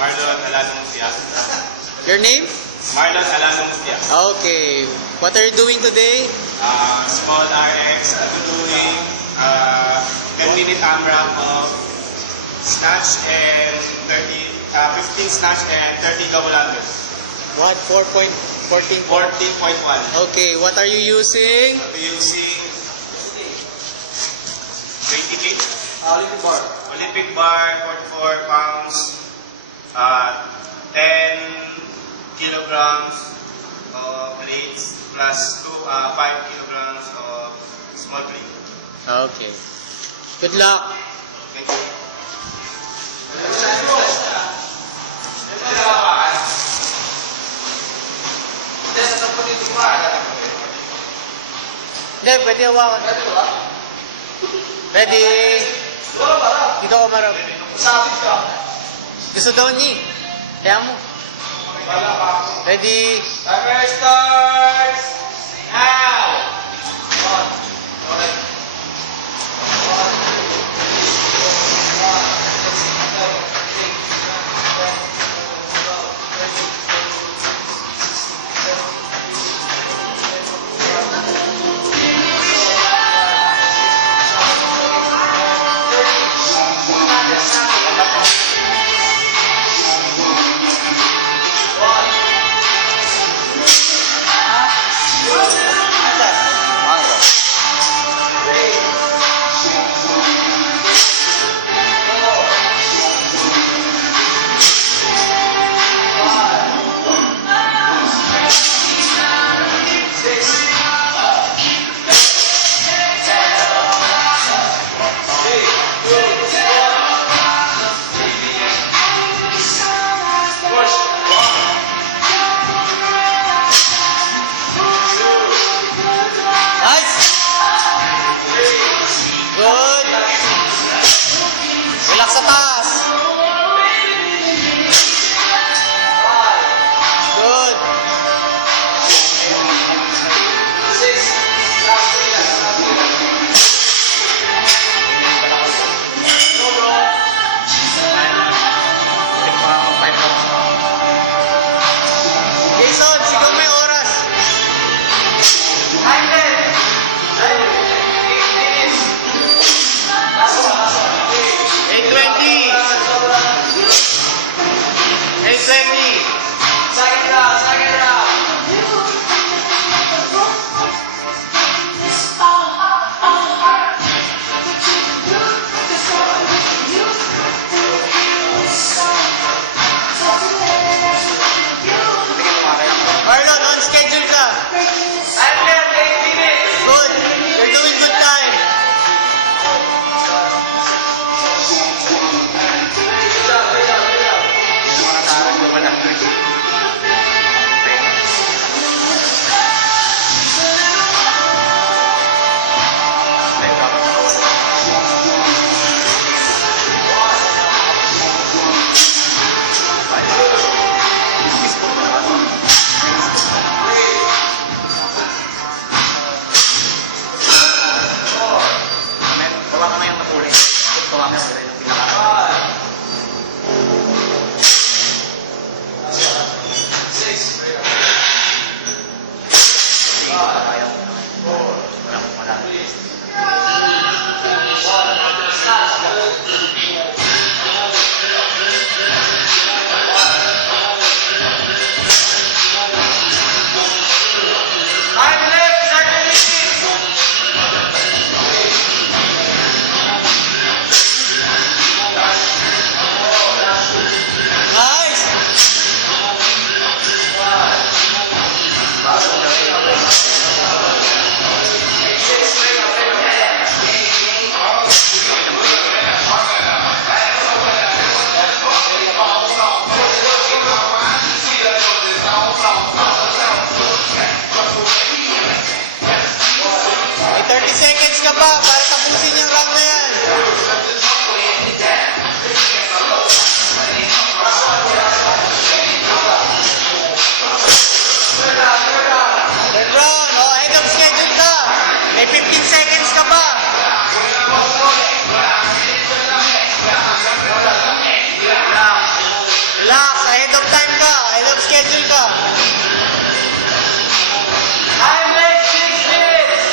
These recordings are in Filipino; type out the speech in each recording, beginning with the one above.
Marlon Alano Mutia. Your name? Marlon Alano Mutia. Okay. What are you doing today? Small RX. I'm doing 10-minute AMRAP of snatch and 15 snatch and 30 double unders. What? 4.14? 14.1. Okay. What are you using? I'll be using 20 feet. Olympic bar. Olympic bar, 44 pounds, 10 kilograms of plates plus 5 kilograms of small plate. Okay. Good luck. Thank you. Hindi, pwede hawakan. Ready? Dito ako marap. Gusto daw niya. Kaya mo. Ready? Timer starts now! Nice! Good! Relax sa taas! Good! Jason, sigaw may oras! 8:20! 8:20! Second round, second round. Marlon, on schedule ka! I'm there, 8 minutes. Good! You're doing good time! Good job, good job, good job. ka pa para tapusin yung round na yan. Third round. Oh, ahead of schedule ka. May 15 seconds ka pa. Relax. End of time ka. End of schedule ka. I'm like 6 minutes.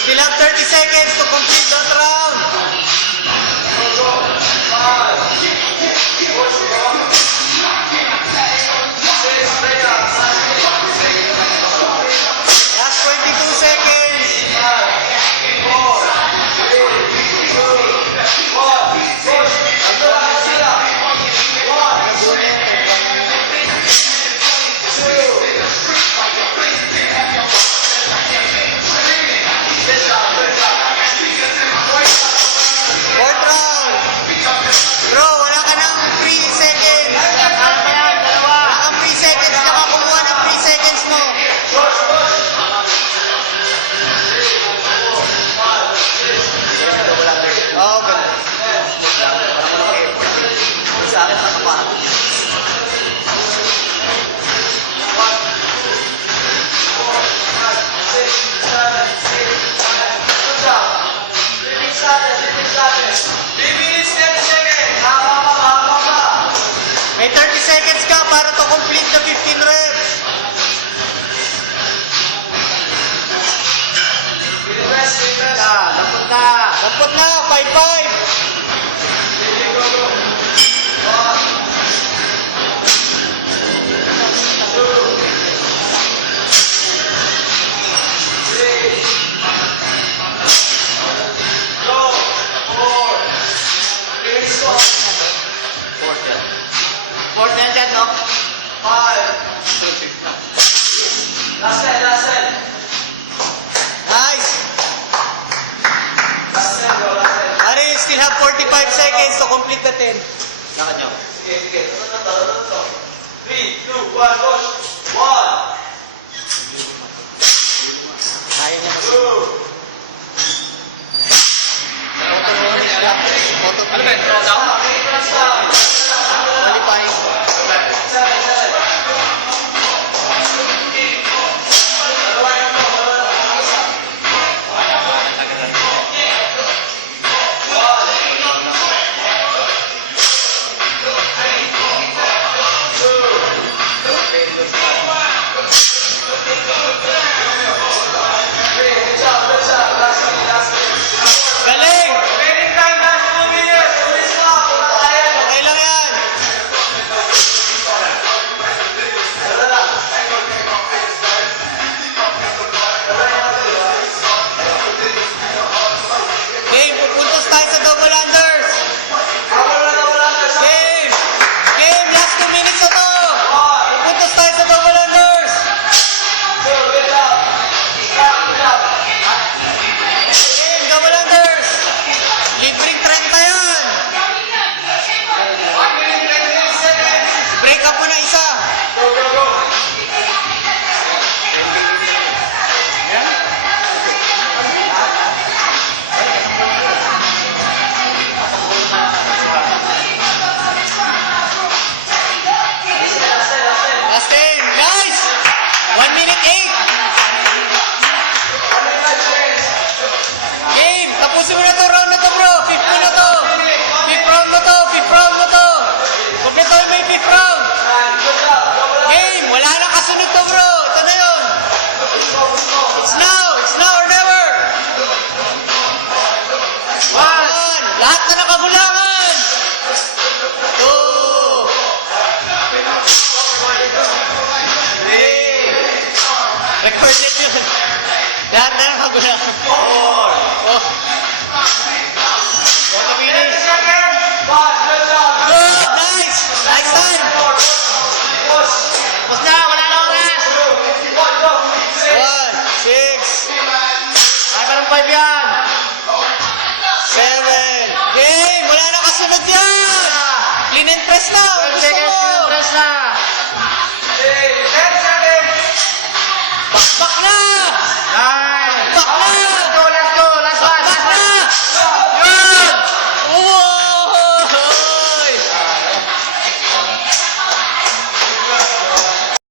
Still have 30 seconds to complete that round. Last 22 seconds. Fourth round. Bro, wala ka ng 3 seconds. Wala kang 3 seconds. Nakakumuha ng 3 seconds mo. Oo, ganun. Sa akin, nakapaan. May 30 seconds ka para to complete the 15 reps. Dapat na, 5-5. Fourth na dyan, no? Last set. Nice. Are you still have 45 seconds to complete the 10? Lakad nyo. Sige. 3, 2, 1, push. 1, Kaya niya kasi. 2. Ano ba yun? Drawdown? Qualifying. Galing! Okay lang yan. Game, pupuntos tayo sa double unders. Game! Game, last 2 minutes na to. Pupuntos tayo sa double unders. Game, double unders. Libreng 30 yan. Break up mo na isa. Last game, guys. 1 minute 8. kagulangan! 2! 3! Recorded yun. Lahat na ng kagulangan. 4! Oh. 10 seconds. 5, good job. Good! Nice! Nice time! Push. Tapos na! Wala na oras! 1, go. 6. 1, 6, Ay, parang 5 yan. 7. Game! Wala na kasunod yan! Clean and press na! Kung gusto mo! Press na. 10 seconds. Bakbak na!